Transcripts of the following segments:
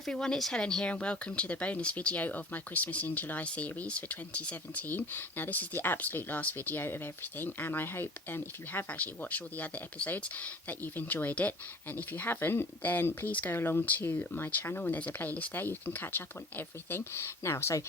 everyone, it's Helen here and welcome to the bonus video of my Christmas in July series for 2017. Now this is the absolute last video of everything, and I hope if you have actually watched all the other episodes that you've enjoyed it, and if you haven't then please go along to my channel and there's a playlist there. You can catch up on everything. Now, so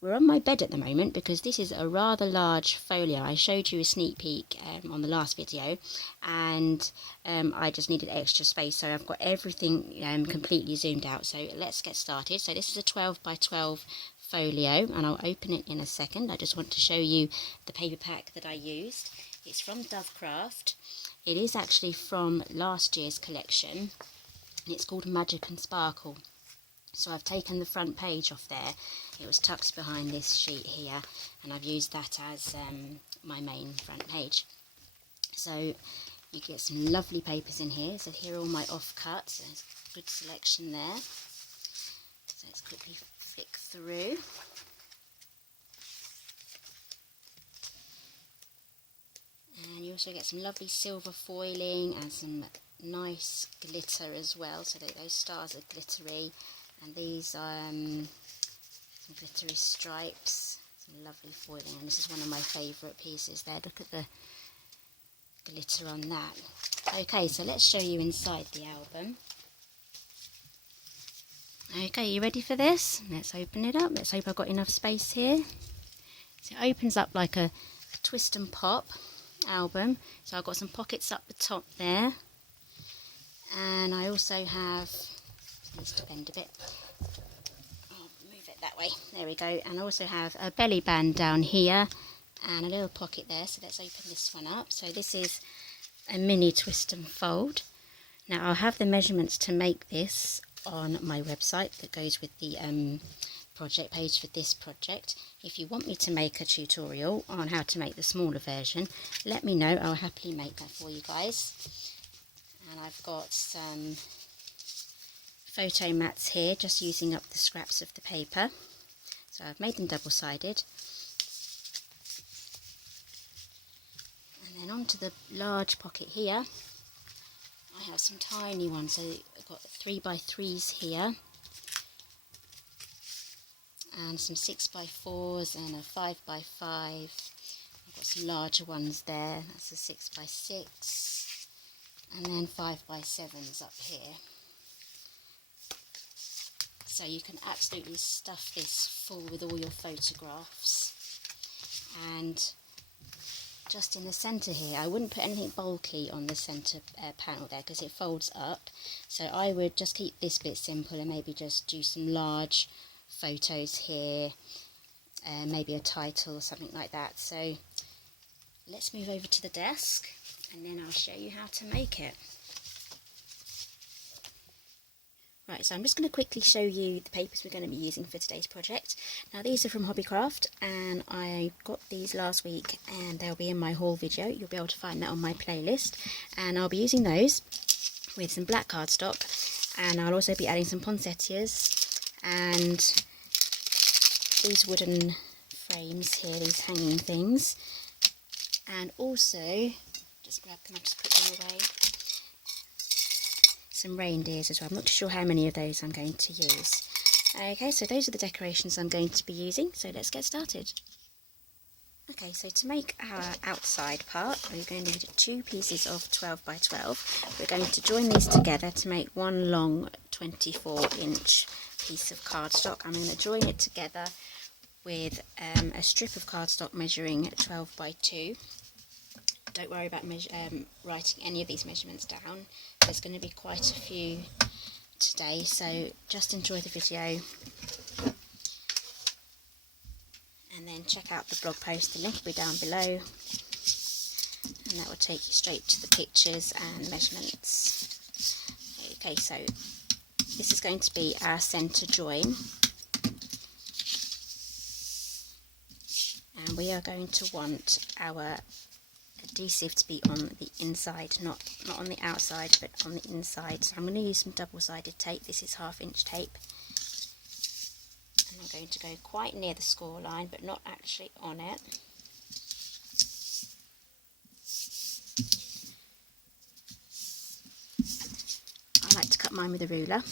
we're on my bed at the moment because this is a rather large folio. I showed you a sneak peek on the last video, and I just needed extra space, so I've got everything completely zoomed out. So let's get started. So this is a 12 by 12 folio and I'll open it in a second. I just want to show you the paper pack that I used. It's from Dovecraft. It is actually from last year's collection and it's called Magic and Sparkle. So I've taken the front page off there. It was tucked behind this sheet here, and I've used that as my main front page. So you get some lovely papers in here. So here are all my offcuts. There's a good selection there. So let's quickly flick through. And you also get some lovely silver foiling and some nice glitter as well. So those stars are glittery. And these are some glittery stripes, some lovely foiling, and this is one of my favourite pieces there. Look at the glitter on that. Okay, so let's show you inside the album. Okay, you ready for this? Let's open it up. Let's hope I've got enough space here. So it opens up like a twist and pop album. So I've got some pockets up the top there, and I also have, needs to bend a bit. I'll move it that way. There we go. And I also have a belly band down here and a little pocket there. So let's open this one up. So this is a mini twist and fold. Now I'll have the measurements to make this on my website that goes with the project page for this project. If you want me to make a tutorial on how to make the smaller version, let me know. I'll happily make that for you guys. And I've got some photo mats here, just using up the scraps of the paper. So I've made them double-sided. And then onto the large pocket here, I have some tiny ones. So I've got 3x3s here, and some 6x4s and a 5x5. I've got some larger ones there. That's a 6x6, and then 5x7s up here. So you can absolutely stuff this full with all your photographs. And just in the centre here, I wouldn't put anything bulky on the centre panel there because it folds up. So I would just keep this bit simple and maybe just do some large photos here, maybe a title or something like that. So let's move over to the desk and then I'll show you how to make it. Right, so I'm just going to quickly show you the papers we're going to be using for today's project. Now these are from Hobbycraft and I got these last week and they'll be in my haul video. You'll be able to find that on my playlist, and I'll be using those with some black cardstock, and I'll also be adding some poinsettias and these wooden frames here, these hanging things, and also, just grab them, I'll just put them away, some reindeers as well. I'm not sure how many of those I'm going to use. Okay, so those are the decorations I'm going to be using, so let's get started. Okay, so to make our outside part, we're going to need 2 pieces of 12 by 12. We're going to join these together to make one long 24-inch piece of cardstock. I'm going to join it together with a strip of cardstock measuring 12 by 2. Don't worry about writing any of these measurements down. There's going to be quite a few today, so just enjoy the video and then check out the blog post. The link will be down below and that will take you straight to the pictures and measurements. Okay, so this is going to be our centre join, and we are going to want our adhesive to be on the inside, not on the outside but on the inside. So I'm going to use some double-sided tape. This is 1/2-inch tape, and I'm going to go quite near the score line but not actually on it. I like to cut mine with a ruler.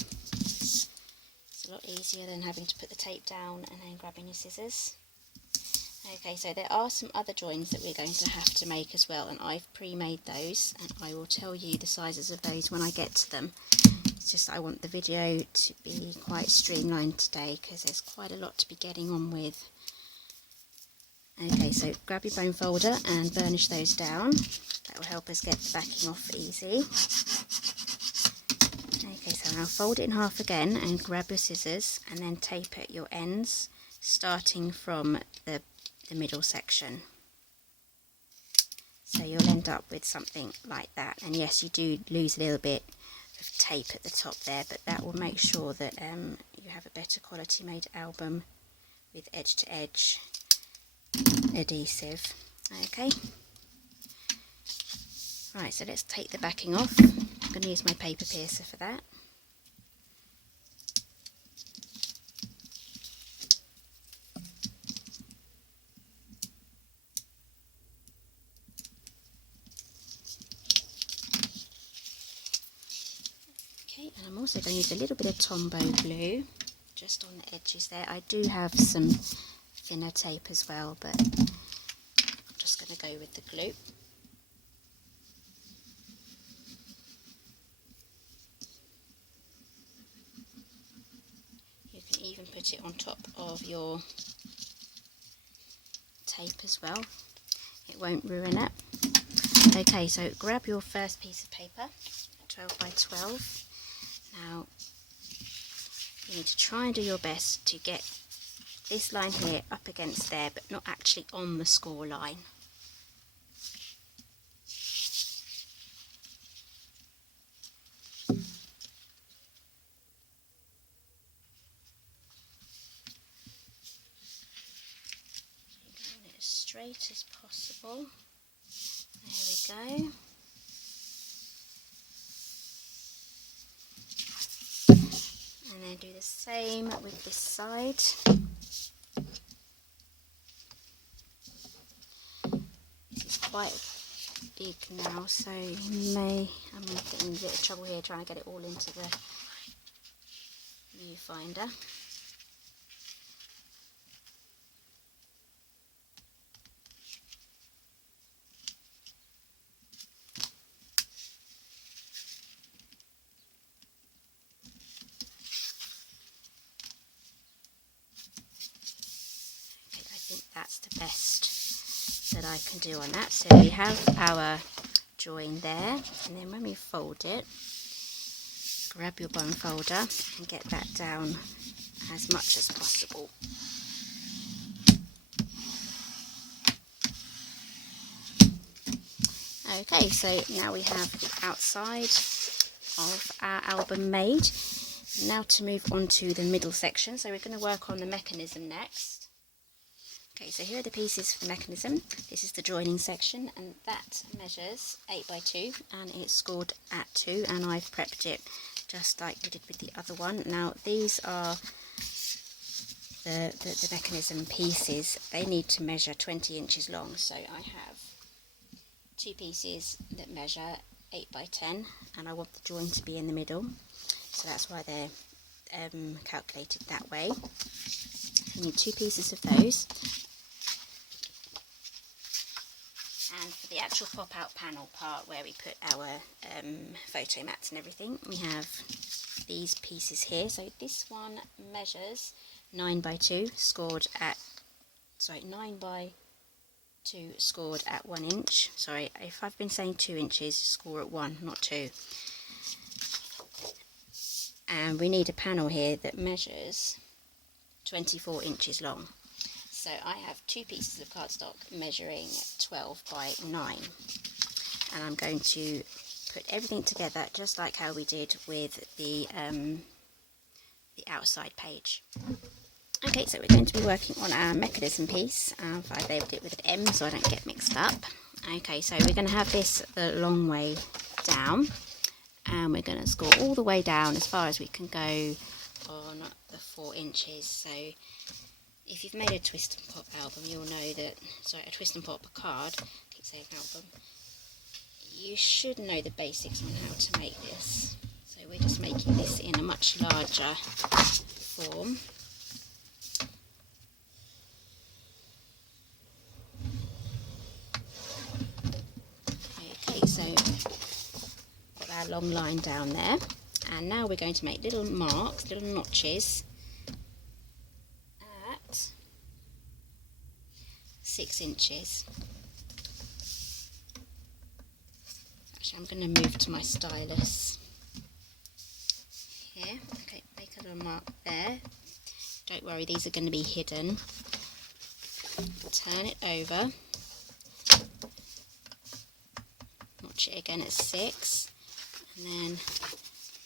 a lot easier than having to put the tape down and then grabbing your scissors. Okay, so there are some other joins that we're going to have to make as well, and I've pre-made those, and I will tell you the sizes of those when I get to them. It's just I want the video to be quite streamlined today because there's quite a lot to be getting on with. Okay, so grab your bone folder and burnish those down. That will help us get the backing off easy. Okay, so now fold it in half again and grab your scissors and then tape at your ends, starting from the middle section. So you'll end up with something like that. And yes, you do lose a little bit of tape at the top there, but that will make sure that you have a better quality made album with edge to edge adhesive. Okay, right, so let's take the backing off. I'm going to use my paper piercer for that. Okay, and I'm also going to use a little bit of Tombow glue just on the edges there. I do have some thinner tape as well, but I'm just going to go with the glue. You can even put it on top of your tape as well. It won't ruin it. Okay, so grab your first piece of paper, 12 by 12. Now you need to try and do your best to get this line here up against there, but not actually on the score line. Going it as straight as possible. There we go. And then do the same with this side. This is quite big now, so I'm getting a bit of trouble here trying to get it all into the viewfinder. That's the best that I can do on that. So we have our join there, and then when we fold it, grab your bone folder and get that down as much as possible. Okay, so now we have the outside of our album made. Now to move on to the middle section, so we're going to work on the mechanism next. Okay, so here are the pieces for the mechanism. This is the joining section, and that measures 8 by 2, and it's scored at 2, and I've prepped it just like we did with the other one. Now these are the mechanism pieces. They need to measure 20 inches long, so I have 2 pieces that measure 8 by 10, and I want the join to be in the middle, so that's why they're calculated that way. You need 2 pieces of those. And for the actual pop-out panel part where we put our photo mats and everything, we have these pieces here. So this one measures 9 by 2, scored at, 9 by 2 scored at 1 inch. Sorry, if I've been saying 2 inches, score at 1, not 2. And we need a panel here that measures 24 inches long. So I have 2 pieces of cardstock measuring 12 by 9, and I'm going to put everything together just like how we did with the outside page. Okay, so we're going to be working on our mechanism piece. I've labelled it with an M so I don't get mixed up. Okay, so we're going to have this the long way down, and we're going to score all the way down as far as we can go on the 4 inches. So if you've made a twist and pop album, you'll know that, a twist and pop card, I keep saying album, you should know the basics on how to make this. So we're just making this in a much larger form. Okay, so got our long line down there, and now we're going to make little marks, little notches at 6 inches. Actually, I'm going to move to my stylus here. Okay, make a little mark there. Don't worry, these are going to be hidden. Turn it over. Notch it again at 6, and then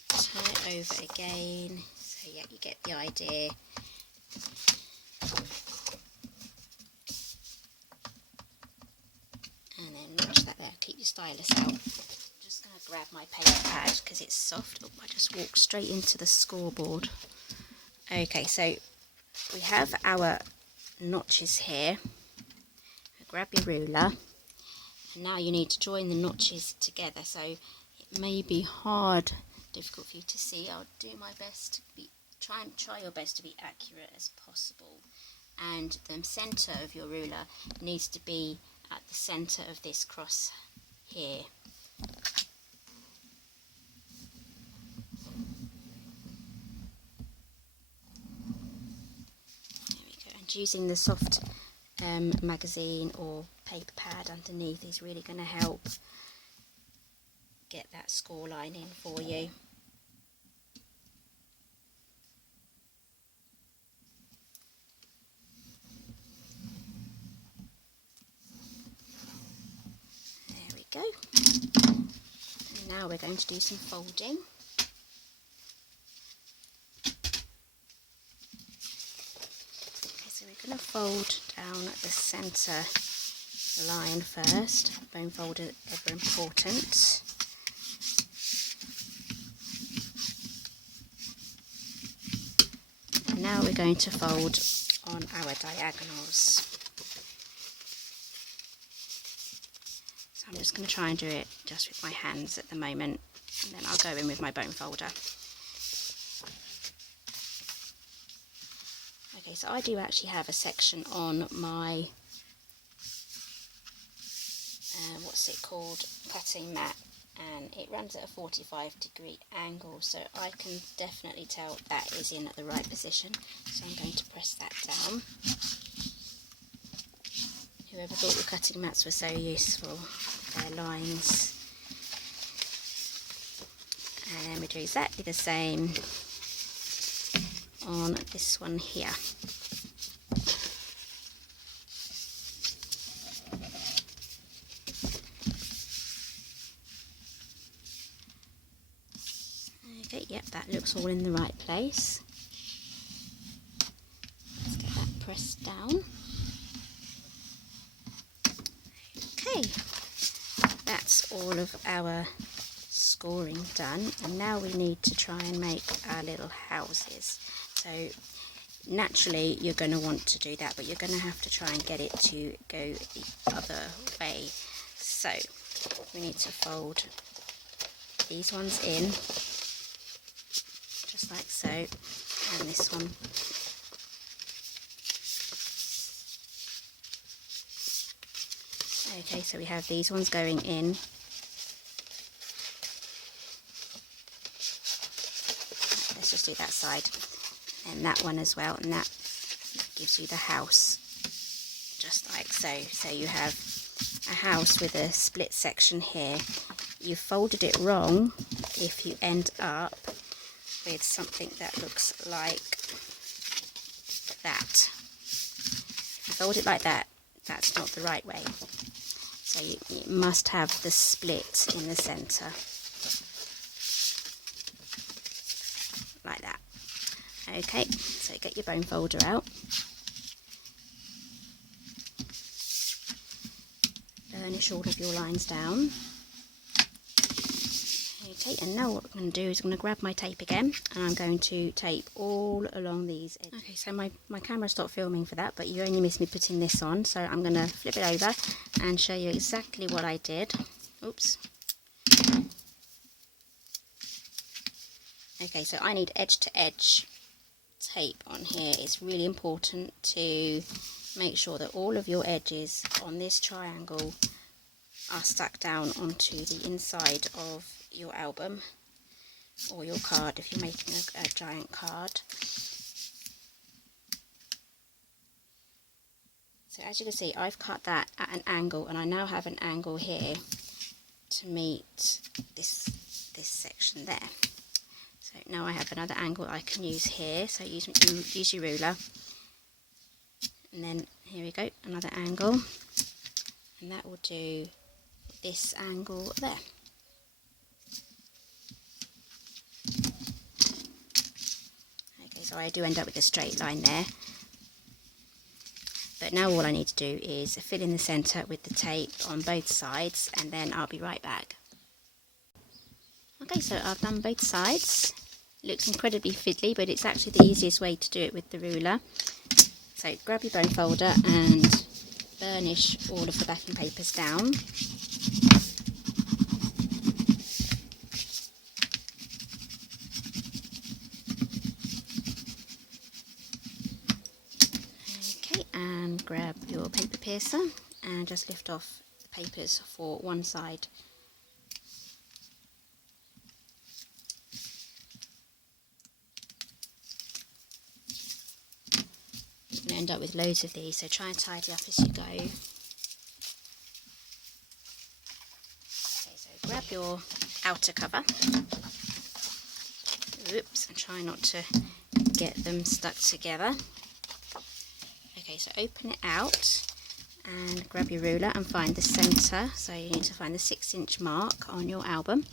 turn it over again. So yeah, you get the idea. And then notch that there. Keep your stylus out. I'm just going to grab my paper pad because it's soft. Oh, I just walked straight into the scoreboard. Okay, so we have our notches here. Grab your ruler, and now you need to join the notches together. So it may be difficult for you to see. I'll do my best to try your best to be accurate as possible. And the centre of your ruler needs to be at the centre of this cross here. There we go. And using the soft magazine or paper pad underneath is really going to help get that score line in for you. There we go. And now we're going to do some folding. We're going to fold down the centre line first. Bone fold is ever important. And now we're going to fold on our diagonals. So I'm just going to try and do it just with my hands at the moment, and then I'll go in with my bone folder. Okay, so I do actually have a section on my, what's it called, cutting mat, and it runs at a 45-degree angle, so I can definitely tell that is in the right position. So I'm going to press that down. Whoever thought the cutting mats were so useful, their lines. And then we do exactly the same on this one here. Okay, yep, that looks all in the right place. Let's get that pressed down. Okay, that's all of our scoring done, and now we need to try and make our little houses. So naturally you're going to want to do that, but you're going to have to try and get it to go the other way. So we need to fold these ones in just like so, and this one okay, so we have these ones going in. Let's just do that side, and that one as well, and that gives you the house just like so. So you have a house with a split section here. You've folded it wrong if you end up with something that looks like that. If you fold it like that, that's not the right way. So you must have the split in the centre, like that. Okay, so get your bone folder out. Burnish all of your lines down. Okay, and now what I'm going to do is I'm going to grab my tape again, and I'm going to tape all along these edges. Okay, so my camera stopped filming for that, but you only missed me putting this on, so I'm going to flip it over and show you exactly what I did. Oops. Okay, so I need edge to edge tape on here, it's really important to make sure that all of your edges on this triangle are stuck down onto the inside of your album or your card if you're making a giant card. So as you can see, I've cut that at an angle, and I now have an angle here to meet this section there. So now I have another angle I can use here, so use your ruler, and then here we go, another angle, and that will do this angle there. Okay, so I do end up with a straight line there, but now all I need to do is fill in the centre with the tape on both sides, and then I'll be right back. Okay, so I've done both sides. It looks incredibly fiddly, but it's actually the easiest way to do it with the ruler. So grab your bone folder and burnish all of the backing papers down. Okay, and grab your paper piercer and just lift off the papers for one side. End up with loads of these, so try and tidy up as you go. Okay, so grab your outer cover. Oops, and try not to get them stuck together. Okay, so open it out and grab your ruler and find the centre. So you need to find the 6-inch mark on your album.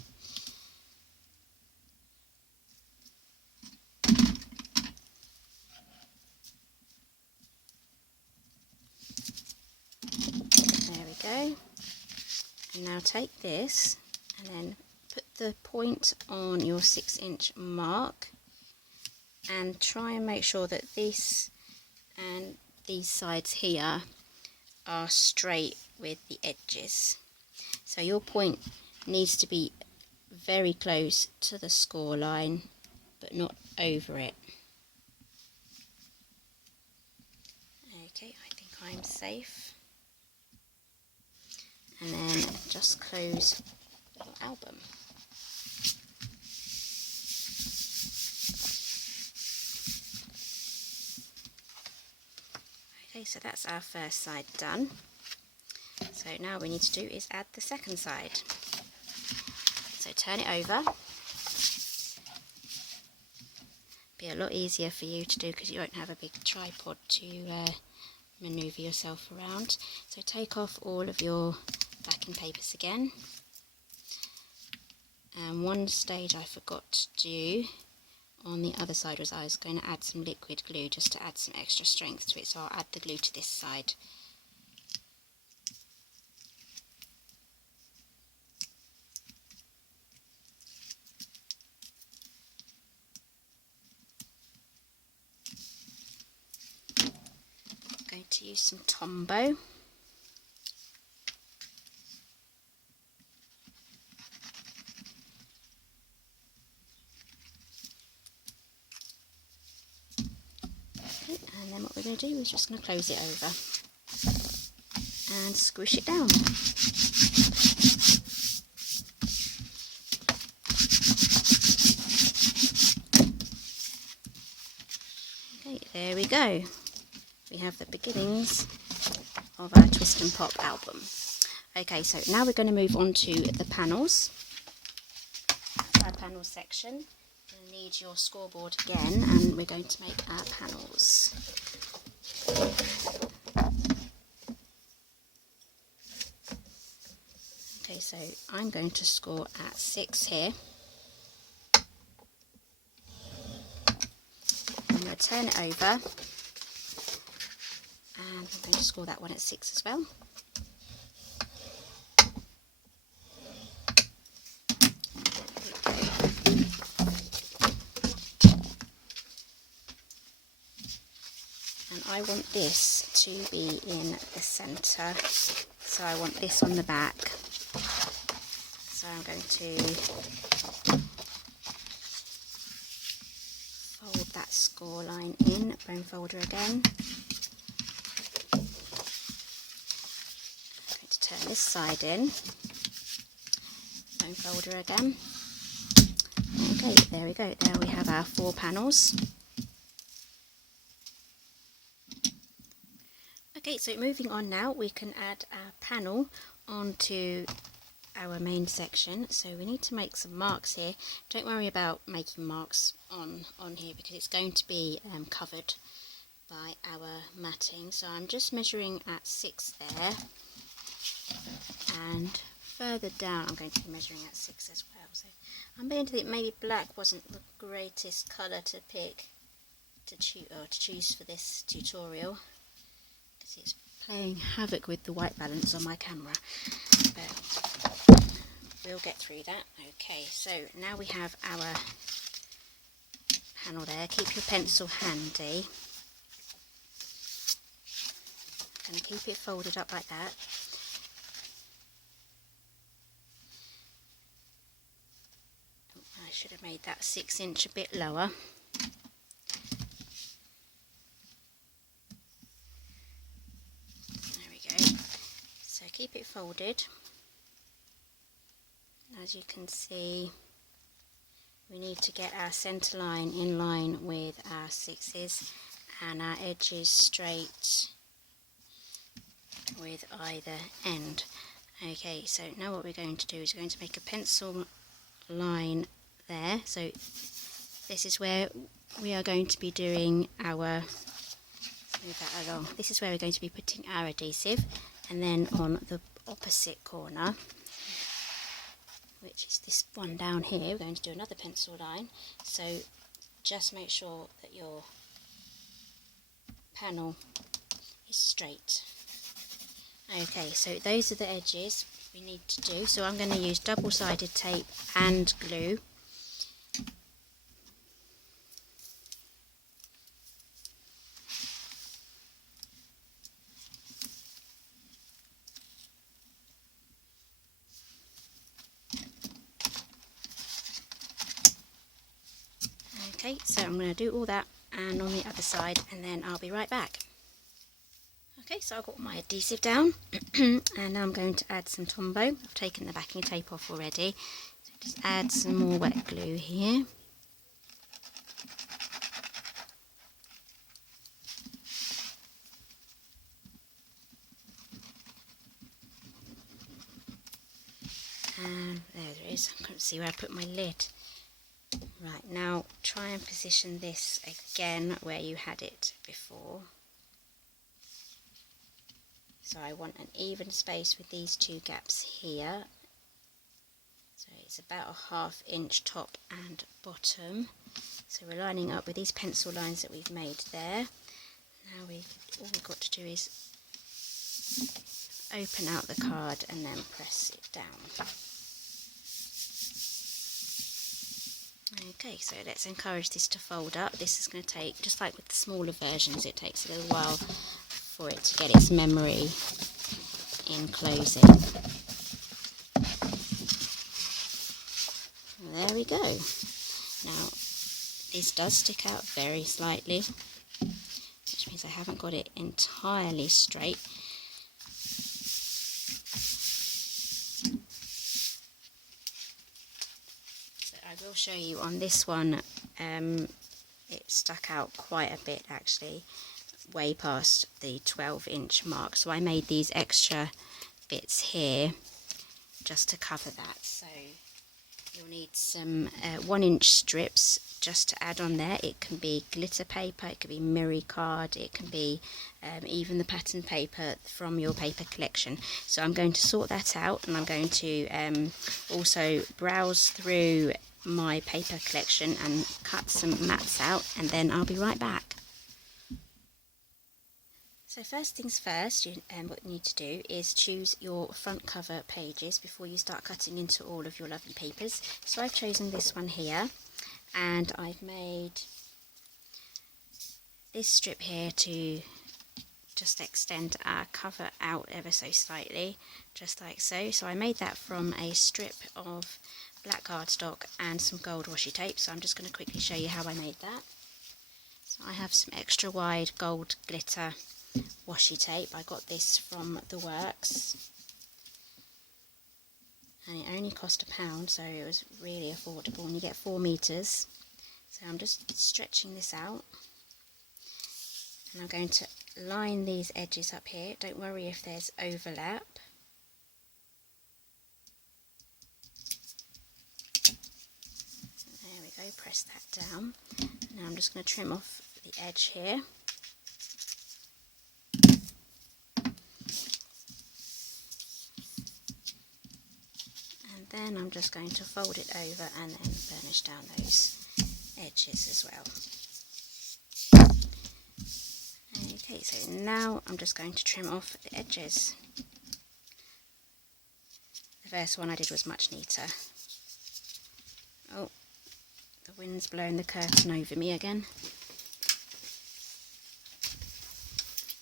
Go. And now take this and then put the point on your 6-inch mark and try and make sure that this and these sides here are straight with the edges. So your point needs to be very close to the score line but not over it. Okay, I think I'm safe. And then just close your album. Okay, so that's our first side done. So now what we need to do is add the second side. So turn it over. Be a lot easier for you to do because you won't have a big tripod to manoeuvre yourself around. So take off all of your backing papers again. And one stage I forgot to do on the other side was I was going to add some liquid glue just to add some extra strength to it, so I'll add the glue to this side. I'm going to use some Tombow. And then what we're going to do is just going to close it over and squish it down. Okay, there we go. We have the beginnings of our Twist and Pop album. Okay, so now we're going to move on to the panels. Our panels section. You'll need your scoreboard again, and we're going to make our panels. Okay, so I'm going to score at 6 here. I'm going to turn it over, and I'm going to score that one at 6 as well. I want this to be in the centre, so I want this on the back. So I'm going to fold that score line in, bone folder again. I'm going to turn this side in, bone folder again. Okay, there we go, there we have our 4 panels. Okay, so moving on now, we can add our panel onto our main section. So we need to make some marks here. Don't worry about making marks on here because it's going to be covered by our matting. So I'm just measuring at 6 there, and further down I'm going to be measuring at 6 as well. So I'm going to think maybe black wasn't the greatest colour to pick to choose for this tutorial, because it's playing havoc with the white balance on my camera, but we'll get through that. Okay, so now we have our panel there. Keep your pencil handy. I'm going to keep it folded up like that. I should have made that 6" a bit lower. So keep it folded. As you can see, we need to get our centre line in line with our 6s and our edges straight with either end. Okay, so now what we're going to do is we're going to make a pencil line there. So this is where we are going to be doing our, move that along, this is where we're going to be putting our adhesive. And then on the opposite corner, which is this one down here, we're going to do another pencil line. So just make sure that your panel is straight. Okay, so those are the edges we need to do. So I'm going to use double-sided tape and glue. Okay, so I'm going to do all that and on the other side, and then I'll be right back. Okay, so I've got my adhesive down and now I'm going to add some Tombow. I've taken the backing tape off already, so just add some more wet glue here. And there it is. I can't see where I put my lid. Right, now try and position this again where you had it before. So I want an even space with these 2 gaps here. So it's about a ½ top and bottom. So we're lining up with these pencil lines that we've made there. Now all we've got to do is open out the card and then press it down. Okay, so let's encourage this to fold up. This is going to take, just like with the smaller versions, it takes a little while for it to get its memory in closing. There we go. Now, this does stick out very slightly, which means I haven't got it entirely straight. I will show you on this one, it stuck out quite a bit actually, way past the 12" mark, so I made these extra bits here just to cover that. So you'll need some 1" strips just to add on there. It can be glitter paper, it could be mirror card, it can be even the pattern paper from your paper collection. So I'm going to sort that out, and I'm going to also browse through my paper collection and cut some mats out, and then I'll be right back. So first things first, what you need to do is choose your front cover pages before you start cutting into all of your lovely papers. So I've chosen this one here, and I've made this strip here to just extend our cover out ever so slightly, just like so. So I made that from a strip of black cardstock and some gold washi tape, so I'm just going to quickly show you how I made that. So I have some extra wide gold glitter washi tape. I got this from the works and it only cost £1, so it was really affordable, and you get 4 meters. So I'm just stretching this out, and I'm going to line these edges up here. Don't worry if there's overlap. There we go, press that down. Now I'm just going to trim off the edge here. And then I'm just going to fold it over and then burnish down those edges as well. Okay, so now I'm just going to trim off the edges. The first one I did was much neater. Oh, the wind's blowing the curtain over me again.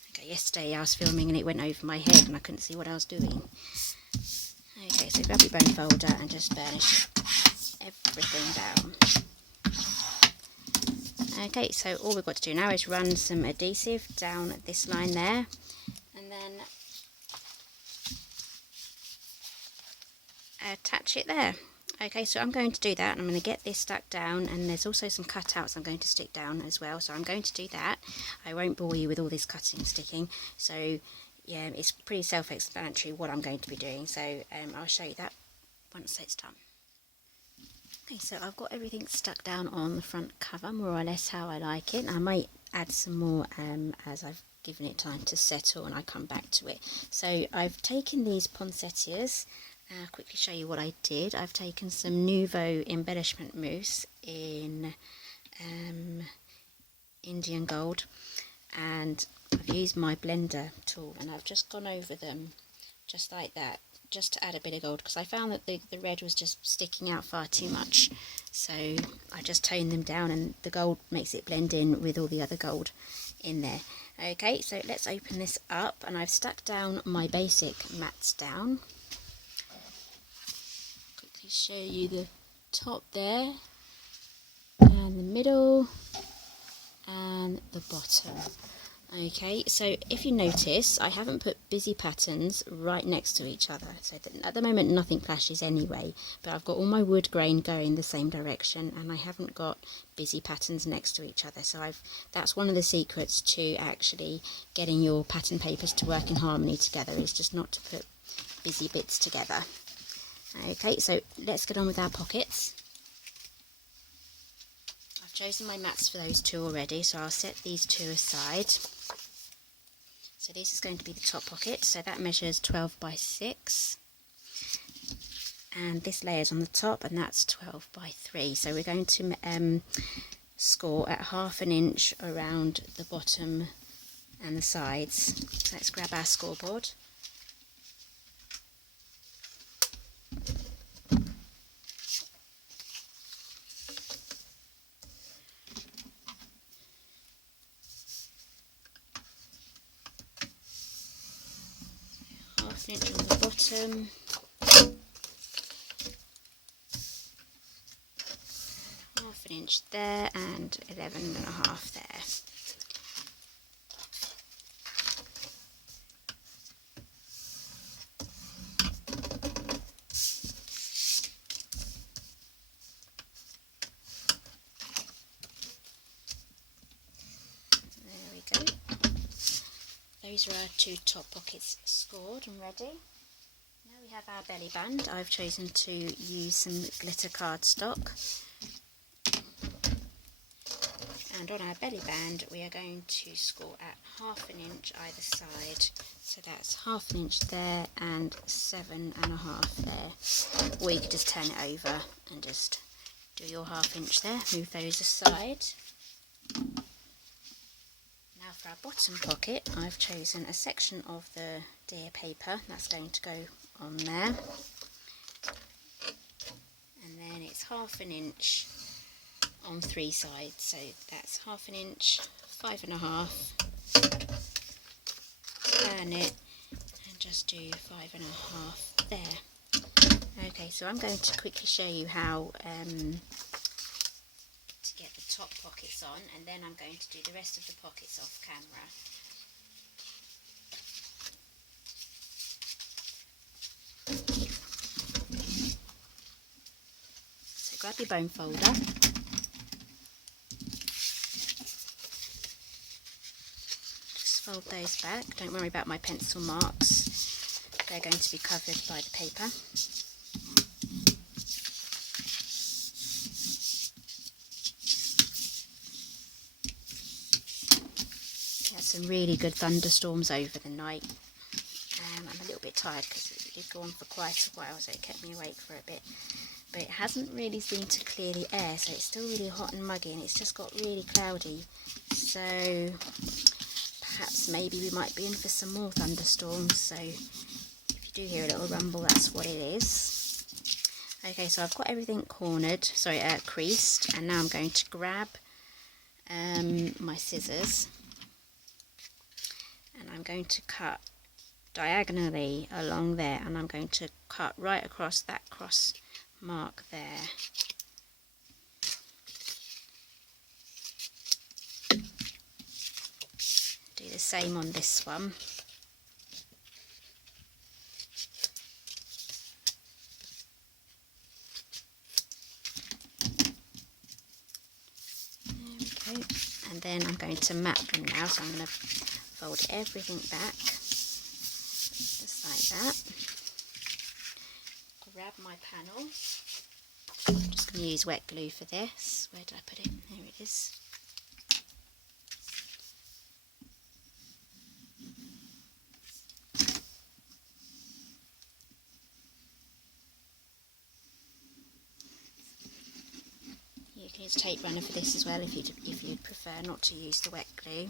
Okay, yesterday I was filming and it went over my head and I couldn't see what I was doing. Okay, so grab your bone folder and just burnish everything down. Okay, so all we've got to do now is run some adhesive down this line there, and then attach it there. Okay, so I'm going to do that, and I'm going to get this stuck down, and there's also some cutouts I'm going to stick down as well, so I'm going to do that. I won't bore you with all this cutting and sticking, so yeah, it's pretty self-explanatory what I'm going to be doing, so I'll show you that once it's done. Okay, so I've got everything stuck down on the front cover, more or less how I like it. I might add some more as I've given it time to settle and I come back to it. So I've taken these poinsettias. I'll quickly show you what I did. I've taken some Nouveau embellishment mousse in Indian gold, and I've used my blender tool and I've just gone over them just like that, just to add a bit of gold, because I found that the red was just sticking out far too much, so I just toned them down, and the gold makes it blend in with all the other gold in there. Okay, so let's open this up, and I've stuck down my basic mats down. Quickly show you the top there, and the middle, and the bottom. Okay, so if you notice, I haven't put busy patterns right next to each other, so that at the moment nothing clashes anyway, but I've got all my wood grain going the same direction, and I haven't got busy patterns next to each other. So that's one of the secrets to actually getting your pattern papers to work in harmony together, is just not to put busy bits together. Okay, so let's get on with our pockets. I've chosen my mats for those two already, so I'll set these two aside. So this is going to be the top pocket, so that measures 12 by 6. And this layer's on the top, and that's 12 by 3. So we're going to score at 1/2 inch around the bottom and the sides. So let's grab our scoreboard. Inch on the bottom, half an inch there, and 11.5 there. There we go. Those are our two top pockets scored and ready. Now we have our belly band. I've chosen to use some glitter cardstock. And on our belly band we are going to score at 1/2 inch either side. So that's 1/2 inch there and 7.5 there. Or you could just turn it over and just do your 1/2 inch there. Move those aside. Now for our bottom pocket, I've chosen a section of the deer paper that's going to go on there, and then it's 1/2 inch on 3 sides, so that's 1/2 inch, 5.5, turn it and just do 5.5 there. Okay, so I'm going to quickly show you how to get the top pockets on, and then I'm going to do the rest of the pockets off camera. So grab your bone folder. Just fold those back. Don't worry about my pencil marks. They're going to be covered by the paper. Some really good thunderstorms over the night. I'm a little bit tired because it did go on for quite a while, so it kept me awake for a bit. But it hasn't really seemed to clear the air, so it's still really hot and muggy, and it's just got really cloudy. So perhaps maybe we might be in for some more thunderstorms. So if you do hear a little rumble, that's what it is. Okay, so I've got everything creased, and now I'm going to grab my scissors. And I'm going to cut diagonally along there, and I'm going to cut right across that cross mark there. Do the same on this one. There we go. And then I'm going to mat them now, so I'm going to fold everything back, just like that. Grab my panel. I'm just going to use wet glue for this. Where did I put it? There it is. You can use tape runner for this as well if you'd prefer not to use the wet glue.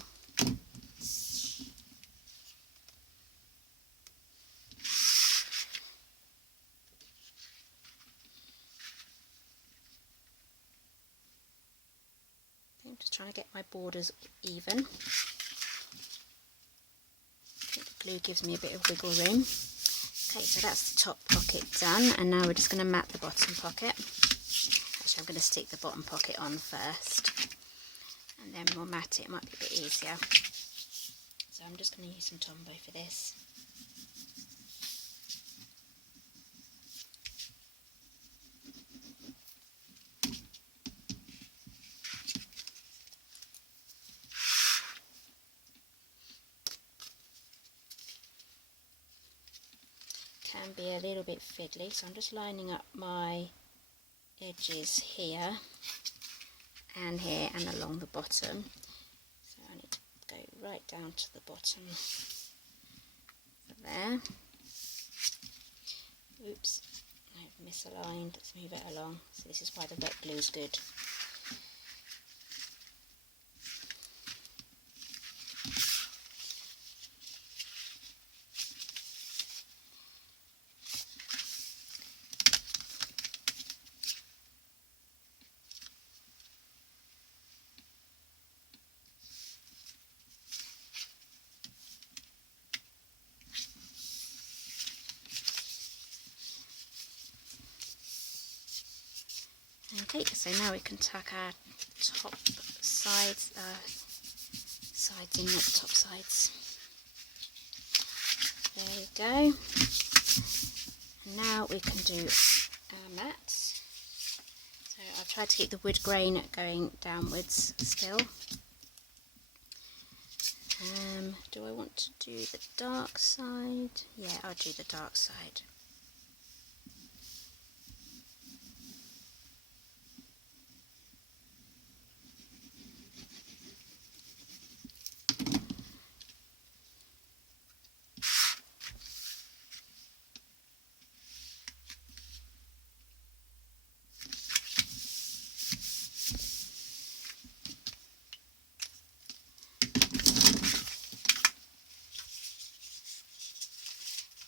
I'm just trying to get my borders even. I think the glue gives me a bit of wiggle room. Okay, so that's the top pocket done, and now we're just going to mat the bottom pocket. Actually, I'm going to stick the bottom pocket on first, and then we'll mat it. It might be a bit easier. So I'm just going to use some Tombow for this. Can be a little bit fiddly, so I'm just lining up my edges here and here and along the bottom. So I need to go right down to the bottom there. Oops, I've misaligned. Let's move it along. So this is why the wet glue is good. Okay, so now we can tuck our top sides, sides in, not top sides. There we go. And now we can do our mats. So I've tried to keep the wood grain going downwards still. Do I want to do the dark side? Yeah, I'll do the dark side.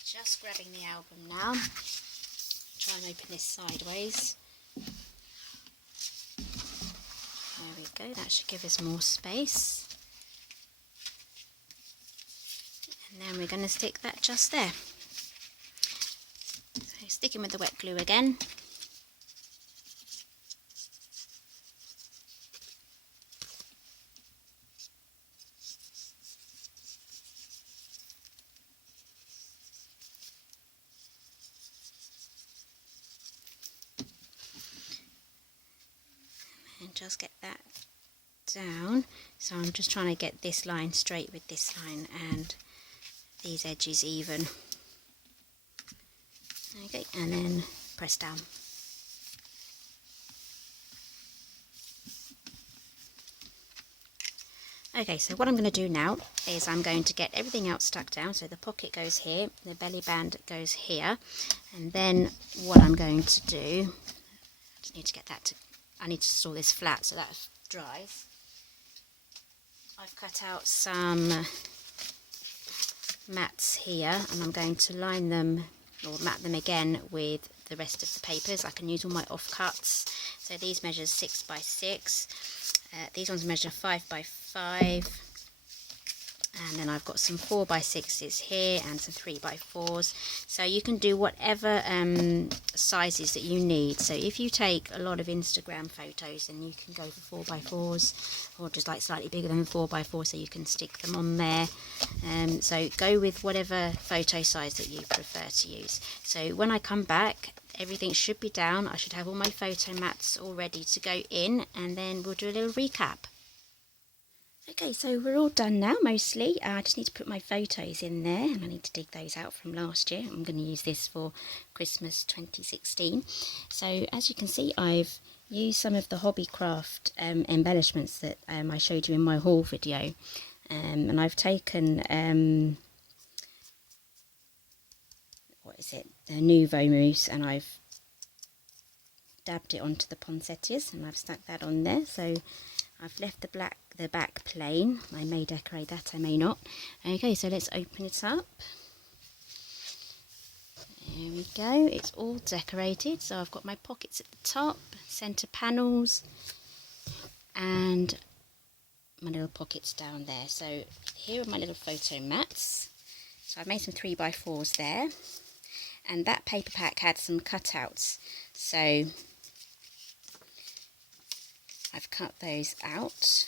Just grabbing the album now. Try and open this sideways. There we go, that should give us more space. And then we're going to stick that just there. So sticking with the wet glue again. and just get that down. So I'm just trying to get this line straight with this line and these edges even. Okay, and then press down. Okay, so what I'm going to do now is I'm going to get everything else stuck down. So the pocket goes here, the belly band goes here, and then what I'm going to do, I just need to get that to, I need to store this flat so that dries. I've cut out some mats here, and I'm going to line them or mat them again with the rest of the papers. I can use all my offcuts. So these measure 6 by 6. These ones measure 5 by 5, and then I've got some 4 by 6s here and some 3 by 4s. So you can do whatever sizes that you need. So if you take a lot of Instagram photos, then you can go for 4 by 4s, or just like slightly bigger than 4 by 4, so you can stick them on there. So go with whatever photo size that you prefer to use. So when I come back, everything should be down. I should have all my photo mats all ready to go in, and then we'll do a little recap. Okay, so we're all done now, mostly. I just need to put my photos in there, and I need to dig those out from last year. I'm going to use this for Christmas 2016. So as you can see, I've used some of the Hobbycraft embellishments that I showed you in my haul video. And I've taken, the Nouveau Mousse, and I've dabbed it onto the poinsettias, and I've stuck that on there. So I've left the back plain. I may decorate that, I may not. Okay, so let's open it up. There we go, it's all decorated. So I've got my pockets at the top, centre panels, and my little pockets down there. So here are my little photo mats. So I've made some 3 by 4s there, and that paper pack had some cutouts, so I've cut those out.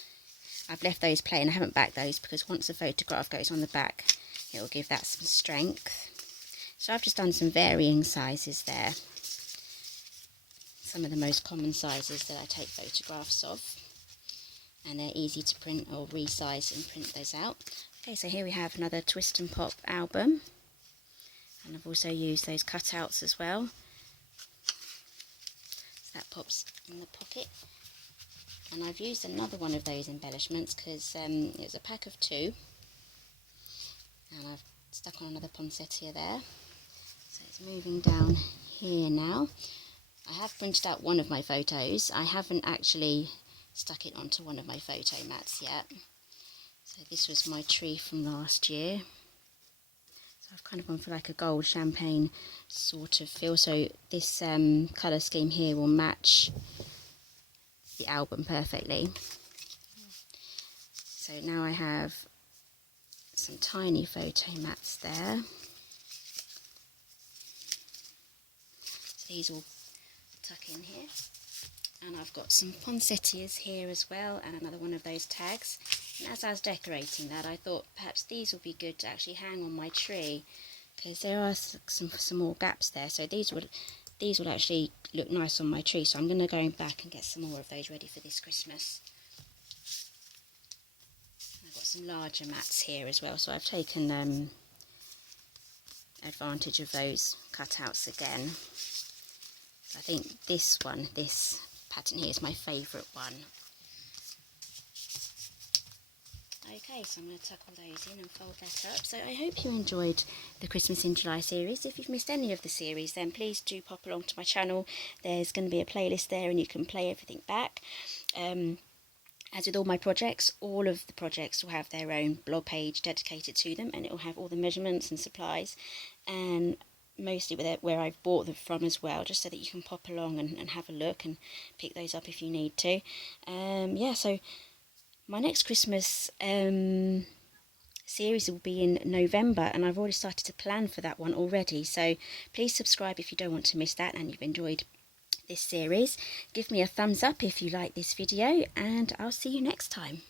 I've left those plain. I haven't backed those because once the photograph goes on the back, it will give that some strength. So I've just done some varying sizes there. Some of the most common sizes that I take photographs of, and they're easy to print or resize and print those out. Okay, so here we have another Twist and Pop album, and I've also used those cutouts as well. So that pops in the pocket. And I've used another one of those embellishments because it was a pack of 2, and I've stuck on another poinsettia there. So it's moving down here now. I have printed out one of my photos. I haven't actually stuck it onto one of my photo mats yet. So this was my tree from last year. So I've kind of gone for like a gold champagne sort of feel. So this colour scheme here will match the album perfectly. So now I have some tiny photo mats there. So these will tuck in here, and I've got some poinsettias here as well, and another one of those tags. And as I was decorating that, I thought perhaps these would be good to actually hang on my tree, because there are some more gaps there. So these will actually look nice on my tree, so I'm going to go back and get some more of those ready for this Christmas. I've got some larger mats here as well, so I've taken advantage of those cutouts again. So I think this pattern here is my favourite one. Okay, so I'm going to tuck all those in and fold that up. So I hope you enjoyed the Christmas in July series. If you've missed any of the series, then please do pop along to my channel. There's going to be a playlist there, and you can play everything back. As with all my projects, all of the projects will have their own blog page dedicated to them, and it will have all the measurements and supplies, and mostly where I've bought them from as well, just so that you can pop along and have a look and pick those up if you need to. Yeah, so my next Christmas series will be in November, and I've already started to plan for that one already. So please subscribe if you don't want to miss that and you've enjoyed this series. Give me a thumbs up if you like this video, and I'll see you next time.